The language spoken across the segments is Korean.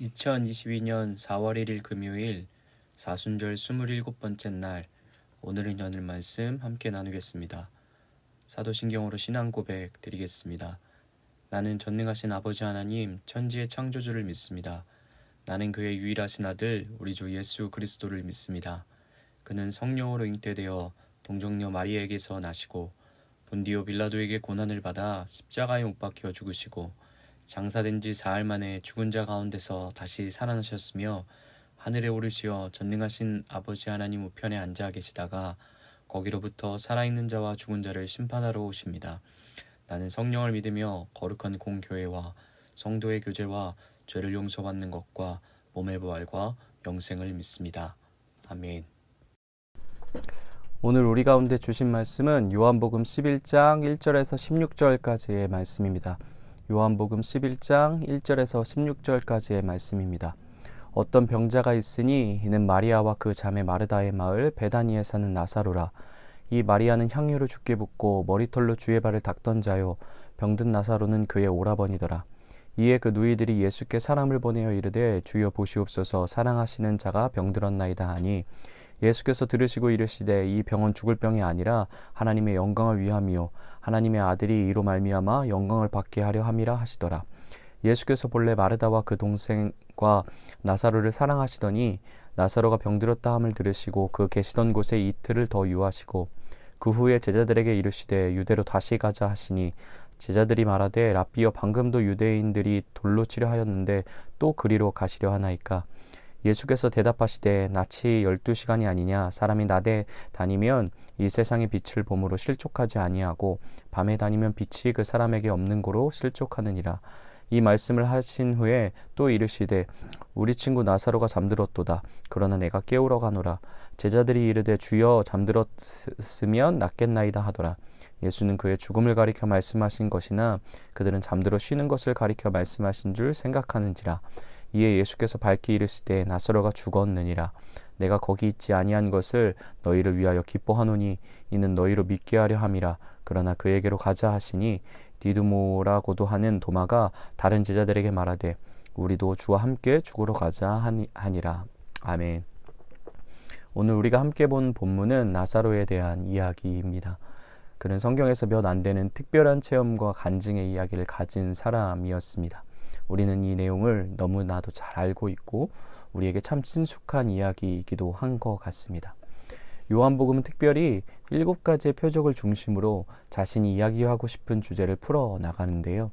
2022년 4월 1일 금요일 사순절 27번째 날, 오늘은 연일 말씀 함께 나누겠습니다. 사도신경으로 신앙 고백 드리겠습니다. 나는 전능하신 아버지 하나님 천지의 창조주를 믿습니다. 나는 그의 유일하신 아들 우리 주 예수 그리스도를 믿습니다. 그는 성령으로 잉태되어 동정녀 마리아에게서 나시고 본디오 빌라도에게 고난을 받아 십자가에 못 박혀 죽으시고 장사된 지 사흘 만에 죽은 자 가운데서 다시 살아나셨으며 하늘에 오르시어 전능하신 아버지 하나님 우편에 앉아 계시다가 거기로부터 살아있는 자와 죽은 자를 심판하러 오십니다. 나는 성령을 믿으며 거룩한 공교회와 성도의 교제와 죄를 용서받는 것과 몸의 부활과 영생을 믿습니다. 아멘. 오늘 우리 가운데 주신 말씀은 요한복음 11장 1절에서 16절까지의 말씀입니다. 요한복음 11장 1절에서 16절까지의 말씀입니다. 어떤 병자가 있으니 이는 마리아와 그 자매 마르다의 마을 베다니에 사는 나사로라. 이 마리아는 향유를 주께 붓고 머리털로 주의 발을 닦던 자요, 병든 나사로는 그의 오라버니더라. 이에 그 누이들이 예수께 사람을 보내어 이르되 주여 보시옵소서, 사랑하시는 자가 병들었나이다 하니 예수께서 들으시고 이르시되 이 병은 죽을 병이 아니라 하나님의 영광을 위함이요 하나님의 아들이 이로 말미암아 영광을 받게 하려 함이라 하시더라. 예수께서 본래 마르다와 그 동생과 나사로를 사랑하시더니 나사로가 병들었다 함을 들으시고 그 계시던 곳에 이틀을 더 유하시고 그 후에 제자들에게 이르시되 유대로 다시 가자 하시니 제자들이 말하되 랍비여, 방금도 유대인들이 돌로 치려 하였는데 또 그리로 가시려 하나이까? 예수께서 대답하시되 낯이 12시간이 아니냐? 사람이 낮에 다니면 이 세상의 빛을 보므로 실족하지 아니하고 밤에 다니면 빛이 그 사람에게 없는 고로 실족하느니라. 이 말씀을 하신 후에 또 이르시되 우리 친구 나사로가 잠들었도다. 그러나 내가 깨우러 가노라. 제자들이 이르되 주여, 잠들었으면 낫겠나이다 하더라. 예수는 그의 죽음을 가리켜 말씀하신 것이나 그들은 잠들어 쉬는 것을 가리켜 말씀하신 줄 생각하는지라. 이에 예수께서 밝히 이르시되 나사로가 죽었느니라. 내가 거기 있지 아니한 것을 너희를 위하여 기뻐하노니 이는 너희로 믿게 하려 함이라. 그러나 그에게로 가자 하시니 디두모라고도 하는 도마가 다른 제자들에게 말하되 우리도 주와 함께 죽으러 가자 하니라. 아멘. 오늘 우리가 함께 본 본문은 나사로에 대한 이야기입니다. 그는 성경에서 몇 안 되는 특별한 체험과 간증의 이야기를 가진 사람이었습니다. 우리는 이 내용을 너무나도 잘 알고 있고 우리에게 참 친숙한 이야기이기도 한 것 같습니다. 요한복음은 특별히 7가지의 표적을 중심으로 자신이 이야기하고 싶은 주제를 풀어나가는데요.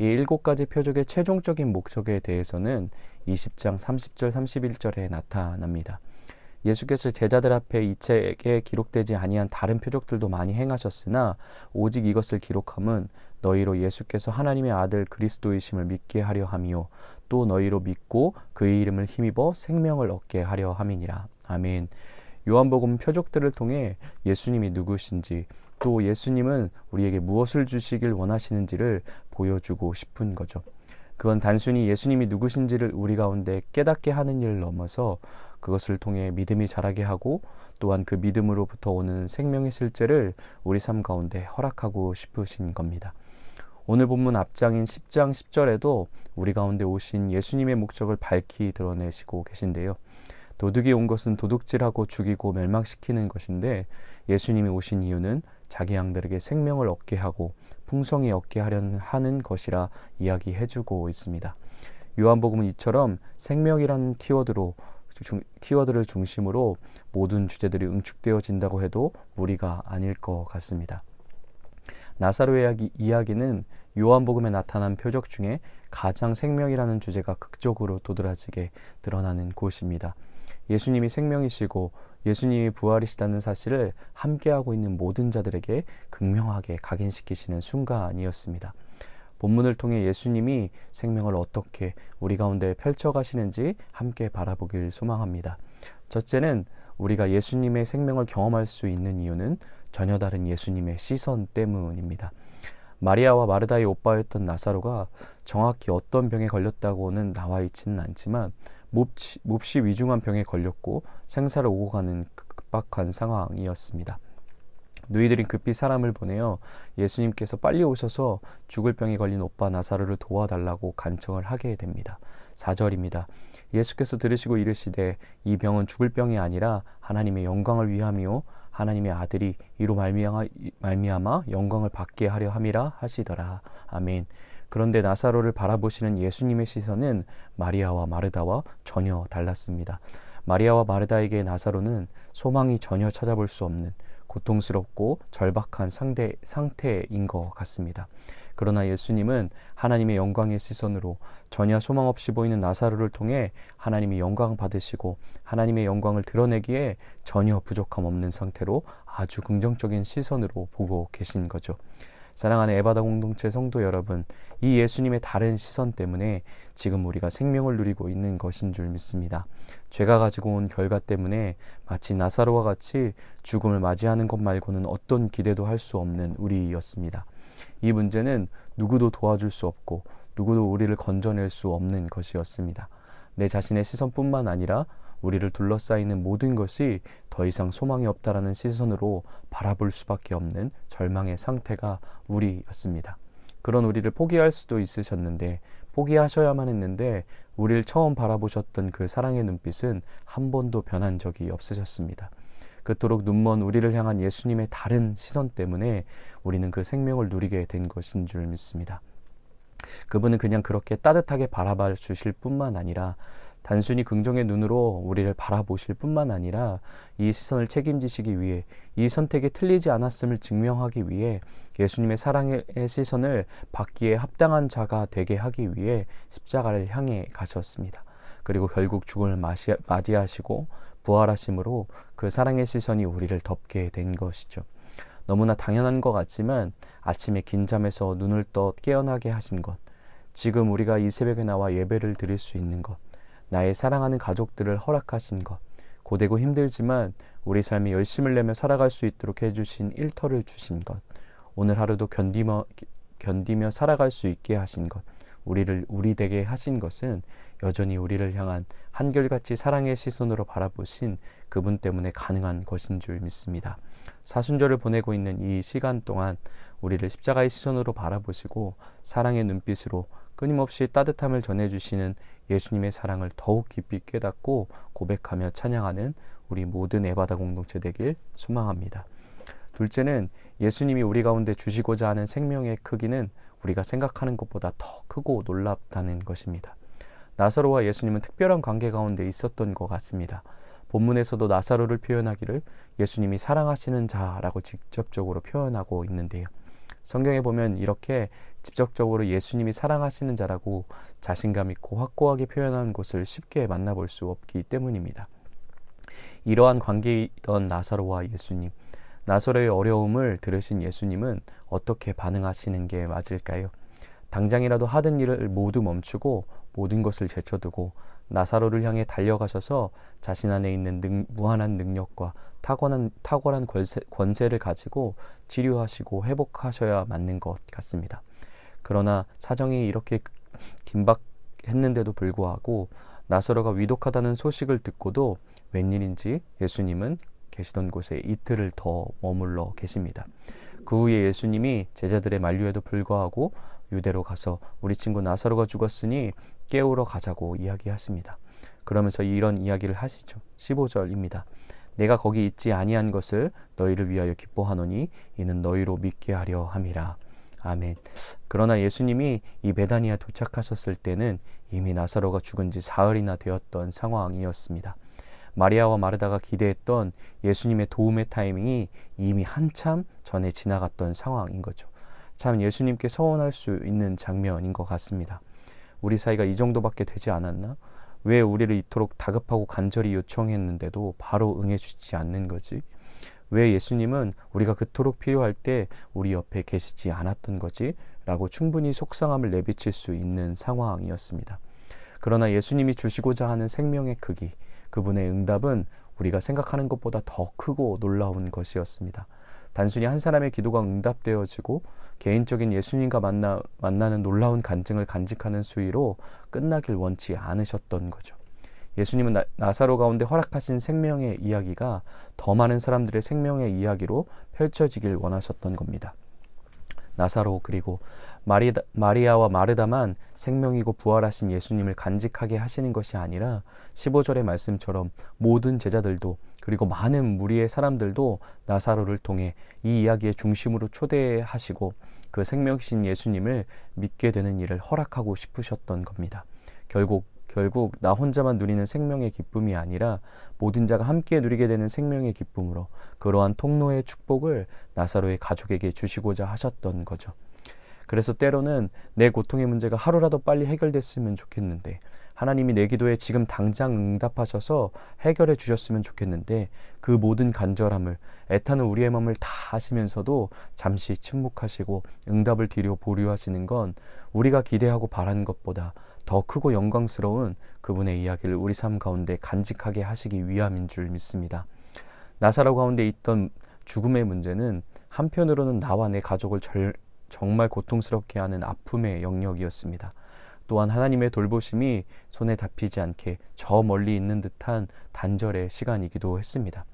이 7가지 표적의 최종적인 목적에 대해서는 20장 30절 31절에 나타납니다. 예수께서 제자들 앞에 이 책에 기록되지 아니한 다른 표적들도 많이 행하셨으나 오직 이것을 기록함은 너희로 예수께서 하나님의 아들 그리스도이심을 믿게 하려 함이요 또 너희로 믿고 그의 이름을 힘입어 생명을 얻게 하려 함이니라. 아멘. 요한복음 표적들을 통해 예수님이 누구신지, 또 예수님은 우리에게 무엇을 주시길 원하시는지를 보여주고 싶은 거죠. 그건 단순히 예수님이 누구신지를 우리 가운데 깨닫게 하는 일을 넘어서 그것을 통해 믿음이 자라게 하고 또한 그 믿음으로부터 오는 생명의 실제를 우리 삶 가운데 허락하고 싶으신 겁니다. 오늘 본문 앞장인 10장 10절에도 우리 가운데 오신 예수님의 목적을 밝히 드러내시고 계신데요. 도둑이 온 것은 도둑질하고 죽이고 멸망시키는 것인데 예수님이 오신 이유는 자기 양들에게 생명을 얻게 하고 풍성히 얻게 하는 것이라 이야기해주고 있습니다. 요한복음은 이처럼 생명이라는 키워드를 중심으로 모든 주제들이 응축되어진다고 해도 무리가 아닐 것 같습니다. 나사로의 이야기는 요한복음에 나타난 표적 중에 가장 생명이라는 주제가 극적으로 도드라지게 드러나는 곳입니다. 예수님이 생명이시고 예수님이 부활이시다는 사실을 함께하고 있는 모든 자들에게 극명하게 각인시키시는 순간이었습니다. 본문을 통해 예수님이 생명을 어떻게 우리 가운데 펼쳐가시는지 함께 바라보길 소망합니다. 첫째는 우리가 예수님의 생명을 경험할 수 있는 이유는 전혀 다른 예수님의 시선 때문입니다. 마리아와 마르다의 오빠였던 나사로가 정확히 어떤 병에 걸렸다고는 나와 있지는 않지만 몹시 위중한 병에 걸렸고 생사를 오고 가는 급박한 상황이었습니다. 누이들은 급히 사람을 보내어 예수님께서 빨리 오셔서 죽을 병에 걸린 오빠 나사로를 도와달라고 간청을 하게 됩니다. 4절입니다. 예수께서 들으시고 이르시되 이 병은 죽을 병이 아니라 하나님의 영광을 위함이요 하나님의 아들이 이로 말미암아 영광을 받게 하려 함이라 하시더라. 아멘. 그런데 나사로를 바라보시는 예수님의 시선은 마리아와 마르다와 전혀 달랐습니다. 마리아와 마르다에게 나사로는 소망이 전혀 찾아볼 수 없는 고통스럽고 절박한 상태인 것 같습니다. 그러나 예수님은 하나님의 영광의 시선으로 전혀 소망 없이 보이는 나사로를 통해 하나님이 영광 받으시고 하나님의 영광을 드러내기에 전혀 부족함 없는 상태로 아주 긍정적인 시선으로 보고 계신 거죠. 사랑하는 에바다 공동체 성도 여러분, 이 예수님의 다른 시선 때문에 지금 우리가 생명을 누리고 있는 것인 줄 믿습니다. 죄가 가지고 온 결과 때문에 마치 나사로와 같이 죽음을 맞이하는 것 말고는 어떤 기대도 할 수 없는 우리였습니다. 이 문제는 누구도 도와줄 수 없고 누구도 우리를 건져낼 수 없는 것이었습니다. 내 자신의 시선뿐만 아니라 우리를 둘러싸이는 모든 것이 더 이상 소망이 없다라는 시선으로 바라볼 수밖에 없는 절망의 상태가 우리였습니다. 그런 우리를 포기할 수도 있으셨는데 포기하셔야만 했는데 우리를 처음 바라보셨던 그 사랑의 눈빛은 한 번도 변한 적이 없으셨습니다. 그토록 눈먼 우리를 향한 예수님의 다른 시선 때문에 우리는 그 생명을 누리게 된 것인 줄 믿습니다. 그분은 그냥 그렇게 따뜻하게 바라봐 주실 뿐만 아니라 단순히 긍정의 눈으로 우리를 바라보실 뿐만 아니라 이 시선을 책임지시기 위해 이 선택이 틀리지 않았음을 증명하기 위해 예수님의 사랑의 시선을 받기에 합당한 자가 되게 하기 위해 십자가를 향해 가셨습니다. 그리고 결국 죽음을 맞이하시고 부활하심으로 그 사랑의 시선이 우리를 덮게 된 것이죠. 너무나 당연한 것 같지만 아침에 긴 잠에서 눈을 떠 깨어나게 하신 것, 지금 우리가 이 새벽에 나와 예배를 드릴 수 있는 것, 나의 사랑하는 가족들을 허락하신 것, 고되고 힘들지만 우리 삶에 열심을 내며 살아갈 수 있도록 해주신 일터를 주신 것, 오늘 하루도 견디며 살아갈 수 있게 하신 것, 우리를 우리 되게 하신 것은 여전히 우리를 향한 한결같이 사랑의 시선으로 바라보신 그분 때문에 가능한 것인 줄 믿습니다. 사순절을 보내고 있는 이 시간 동안 우리를 십자가의 시선으로 바라보시고 사랑의 눈빛으로 끊임없이 따뜻함을 전해주시는 예수님의 사랑을 더욱 깊이 깨닫고 고백하며 찬양하는 우리 모든 에바다 공동체 되길 소망합니다. 둘째는 예수님이 우리 가운데 주시고자 하는 생명의 크기는 우리가 생각하는 것보다 더 크고 놀랍다는 것입니다. 나사로와 예수님은 특별한 관계 가운데 있었던 것 같습니다. 본문에서도 나사로를 표현하기를 예수님이 사랑하시는 자라고 직접적으로 표현하고 있는데요. 성경에 보면 이렇게 직접적으로 예수님이 사랑하시는 자라고 자신감 있고 확고하게 표현한 곳을 쉽게 만나볼 수 없기 때문입니다. 이러한 관계이던 나사로와 예수님, 나사로의 어려움을 들으신 예수님은 어떻게 반응하시는 게 맞을까요? 당장이라도 하던 일을 모두 멈추고 모든 것을 제쳐두고 나사로를 향해 달려가셔서 자신 안에 있는 무한한 능력과 탁월한 권세를 가지고 치료하시고 회복하셔야 맞는 것 같습니다. 그러나 사정이 이렇게 긴박했는데도 불구하고 나사로가 위독하다는 소식을 듣고도 웬일인지 예수님은 계시던 곳에 이틀을 더 머물러 계십니다. 그 후에 예수님이 제자들의 만류에도 불구하고 유대로 가서 우리 친구 나사로가 죽었으니 깨우러 가자고 이야기하십니다. 그러면서 이런 이야기를 하시죠. 15절입니다. 내가 거기 있지 아니한 것을 너희를 위하여 기뻐하노니 이는 너희로 믿게 하려 함이라. 아멘. 그러나 예수님이 이 베다니아 도착하셨을 때는 이미 나사로가 죽은 지 사흘이나 되었던 상황이었습니다. 마리아와 마르다가 기대했던 예수님의 도움의 타이밍이 이미 한참 전에 지나갔던 상황인 거죠. 참 예수님께 서운할 수 있는 장면인 것 같습니다. 우리 사이가 이 정도밖에 되지 않았나? 왜 우리를 이토록 다급하고 간절히 요청했는데도 바로 응해주지 않는 거지? 왜 예수님은 우리가 그토록 필요할 때 우리 옆에 계시지 않았던 거지? 라고 충분히 속상함을 내비칠 수 있는 상황이었습니다. 그러나 예수님이 주시고자 하는 생명의 크기, 그분의 응답은 우리가 생각하는 것보다 더 크고 놀라운 것이었습니다. 단순히 한 사람의 기도가 응답되어지고 개인적인 예수님과 만나는 놀라운 간증을 간직하는 수위로 끝나길 원치 않으셨던 거죠. 예수님은 나사로 가운데 허락하신 생명의 이야기가 더 많은 사람들의 생명의 이야기로 펼쳐지길 원하셨던 겁니다. 나사로 그리고 마리아와 마르다만 생명이고 부활하신 예수님을 간직하게 하시는 것이 아니라 15절의 말씀처럼 모든 제자들도 그리고 많은 무리의 사람들도 나사로를 통해 이 이야기의 중심으로 초대하시고 그 생명이신 예수님을 믿게 되는 일을 허락하고 싶으셨던 겁니다. 결국 나 혼자만 누리는 생명의 기쁨이 아니라 모든 자가 함께 누리게 되는 생명의 기쁨으로 그러한 통로의 축복을 나사로의 가족에게 주시고자 하셨던 거죠. 그래서 때로는 내 고통의 문제가 하루라도 빨리 해결됐으면 좋겠는데, 하나님이 내 기도에 지금 당장 응답하셔서 해결해 주셨으면 좋겠는데, 그 모든 간절함을, 애타는 우리의 마음을 다 아시면서도 잠시 침묵하시고 응답을 뒤로 보류하시는 건 우리가 기대하고 바라는 것보다 더 크고 영광스러운 그분의 이야기를 우리 삶 가운데 간직하게 하시기 위함인 줄 믿습니다. 나사로 가운데 있던 죽음의 문제는 한편으로는 나와 내 가족을 정말 고통스럽게 하는 아픔의 영역이었습니다. 또한 하나님의 돌보심이 손에 잡히지 않게 저 멀리 있는 듯한 단절의 시간이기도 했습니다.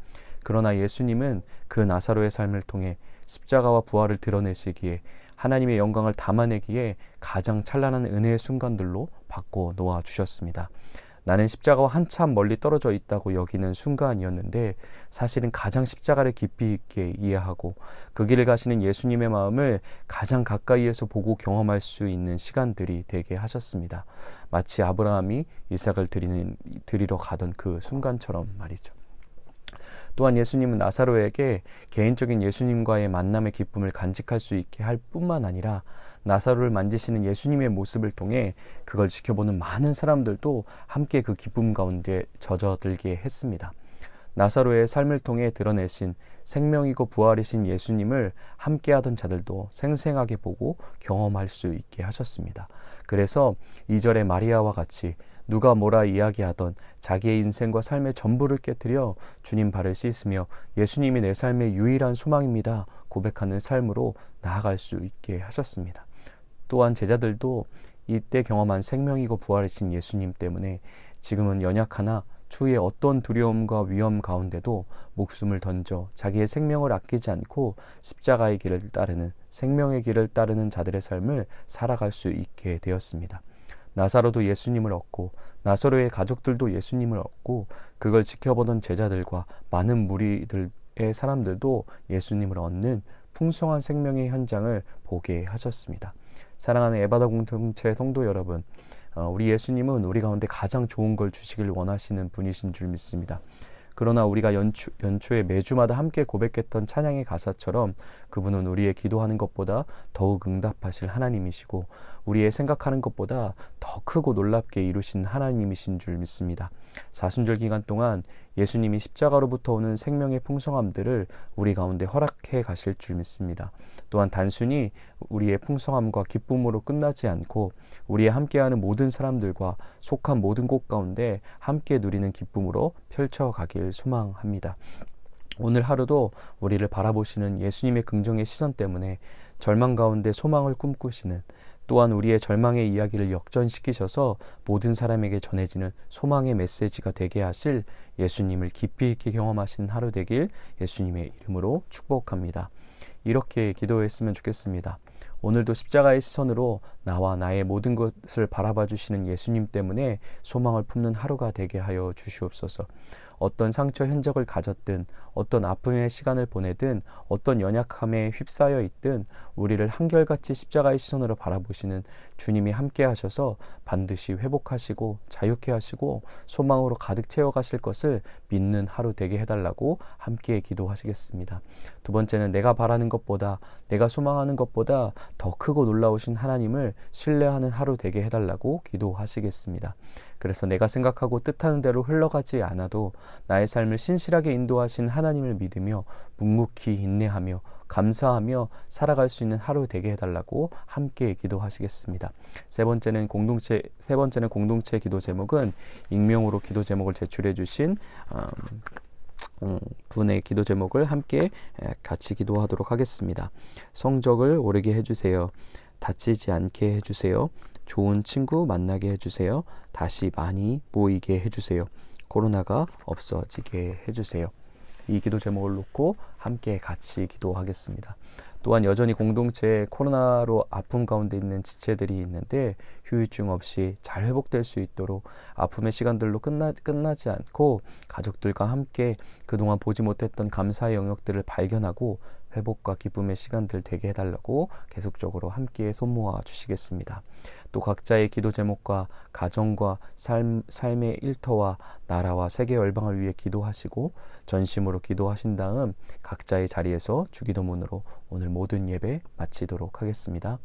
그러나 예수님은 그 나사로의 삶을 통해 십자가와 부활을 드러내시기에, 하나님의 영광을 담아내기에 가장 찬란한 은혜의 순간들로 바꿔 놓아 주셨습니다. 나는 십자가와 한참 멀리 떨어져 있다고 여기는 순간이었는데, 사실은 가장 십자가를 깊이 있게 이해하고 그 길을 가시는 예수님의 마음을 가장 가까이에서 보고 경험할 수 있는 시간들이 되게 하셨습니다. 마치 아브라함이 이삭을 드리러 가던 그 순간처럼 말이죠. 또한 예수님은 나사로에게 개인적인 예수님과의 만남의 기쁨을 간직할 수 있게 할 뿐만 아니라, 나사로를 만지시는 예수님의 모습을 통해 그걸 지켜보는 많은 사람들도 함께 그 기쁨 가운데 젖어들게 했습니다. 나사로의 삶을 통해 드러내신 생명이고 부활이신 예수님을 함께하던 자들도 생생하게 보고 경험할 수 있게 하셨습니다. 그래서 2절의 마리아와 같이 누가 뭐라 이야기하던 자기의 인생과 삶의 전부를 깨뜨려 주님 발을 씻으며 예수님이 내 삶의 유일한 소망입니다 고백하는 삶으로 나아갈 수 있게 하셨습니다. 또한 제자들도 이때 경험한 생명이고 부활이신 예수님 때문에 지금은 연약하나 추후에 어떤 두려움과 위험 가운데도 목숨을 던져 자기의 생명을 아끼지 않고 십자가의 길을 따르는, 생명의 길을 따르는 자들의 삶을 살아갈 수 있게 되었습니다. 나사로도 예수님을 얻고 나사로의 가족들도 예수님을 얻고 그걸 지켜보던 제자들과 많은 무리들의 사람들도 예수님을 얻는 풍성한 생명의 현장을 보게 하셨습니다. 사랑하는 에바다 공동체 성도 여러분, 우리 예수님은 우리 가운데 가장 좋은 걸 주시길 원하시는 분이신 줄 믿습니다. 그러나 우리가 연초에 매주마다 함께 고백했던 찬양의 가사처럼 그분은 우리의 기도하는 것보다 더욱 응답하실 하나님이시고 우리의 생각하는 것보다 더 크고 놀랍게 이루신 하나님이신 줄 믿습니다. 사순절 기간 동안 예수님이 십자가로부터 오는 생명의 풍성함들을 우리 가운데 허락해 가실 줄 믿습니다. 또한 단순히 우리의 풍성함과 기쁨으로 끝나지 않고 우리의 함께하는 모든 사람들과 속한 모든 곳 가운데 함께 누리는 기쁨으로 펼쳐가길 소망합니다. 오늘 하루도 우리를 바라보시는 예수님의 긍정의 시선 때문에 절망 가운데 소망을 꿈꾸시는, 또한 우리의 절망의 이야기를 역전시키셔서 모든 사람에게 전해지는 소망의 메시지가 되게 하실 예수님을 깊이 있게 경험하시는 하루 되길 예수님의 이름으로 축복합니다. 이렇게 기도했으면 좋겠습니다. 오늘도 십자가의 시선으로 나와 나의 모든 것을 바라봐 주시는 예수님 때문에 소망을 품는 하루가 되게 하여 주시옵소서. 어떤 상처 흔적을 가졌든, 어떤 아픔의 시간을 보내든, 어떤 연약함에 휩싸여 있든 우리를 한결같이 십자가의 시선으로 바라보시는 주님이 함께 하셔서 반드시 회복하시고 자유케 하시고 소망으로 가득 채워가실 것을 믿는 하루 되게 해달라고 함께 기도하시겠습니다. 두 번째는 내가 바라는 것보다, 내가 소망하는 것보다 더 크고 놀라우신 하나님을 신뢰하는 하루 되게 해달라고 기도하시겠습니다. 그래서 내가 생각하고 뜻하는 대로 흘러가지 않아도 나의 삶을 신실하게 인도하신 하나님을 믿으며 묵묵히 인내하며 감사하며 살아갈 수 있는 하루 되게 해달라고 함께 기도하시겠습니다. 세 번째는 공동체 기도 제목은 익명으로 기도 제목을 제출해 주신 분의 기도 제목을 함께 같이 기도하도록 하겠습니다. 성적을 오르게 해주세요. 다치지 않게 해주세요. 좋은 친구 만나게 해주세요. 다시 많이 모이게 해주세요. 코로나가 없어지게 해주세요. 이 기도 제목을 놓고 함께 같이 기도하겠습니다. 또한 여전히 공동체에 코로나로 아픔 가운데 있는 지체들이 있는데 후유증 없이 잘 회복될 수 있도록 아픔의 시간들로 끝나지 않고 가족들과 함께 그동안 보지 못했던 감사의 영역들을 발견하고 회복과 기쁨의 시간들 되게 해달라고 계속적으로 함께 손모아 주시겠습니다. 또 각자의 기도 제목과 가정과 삶의 일터와 나라와 세계 열방을 위해 기도하시고 전심으로 기도하신 다음 각자의 자리에서 주기도문으로 오늘 모든 예배 마치도록 하겠습니다.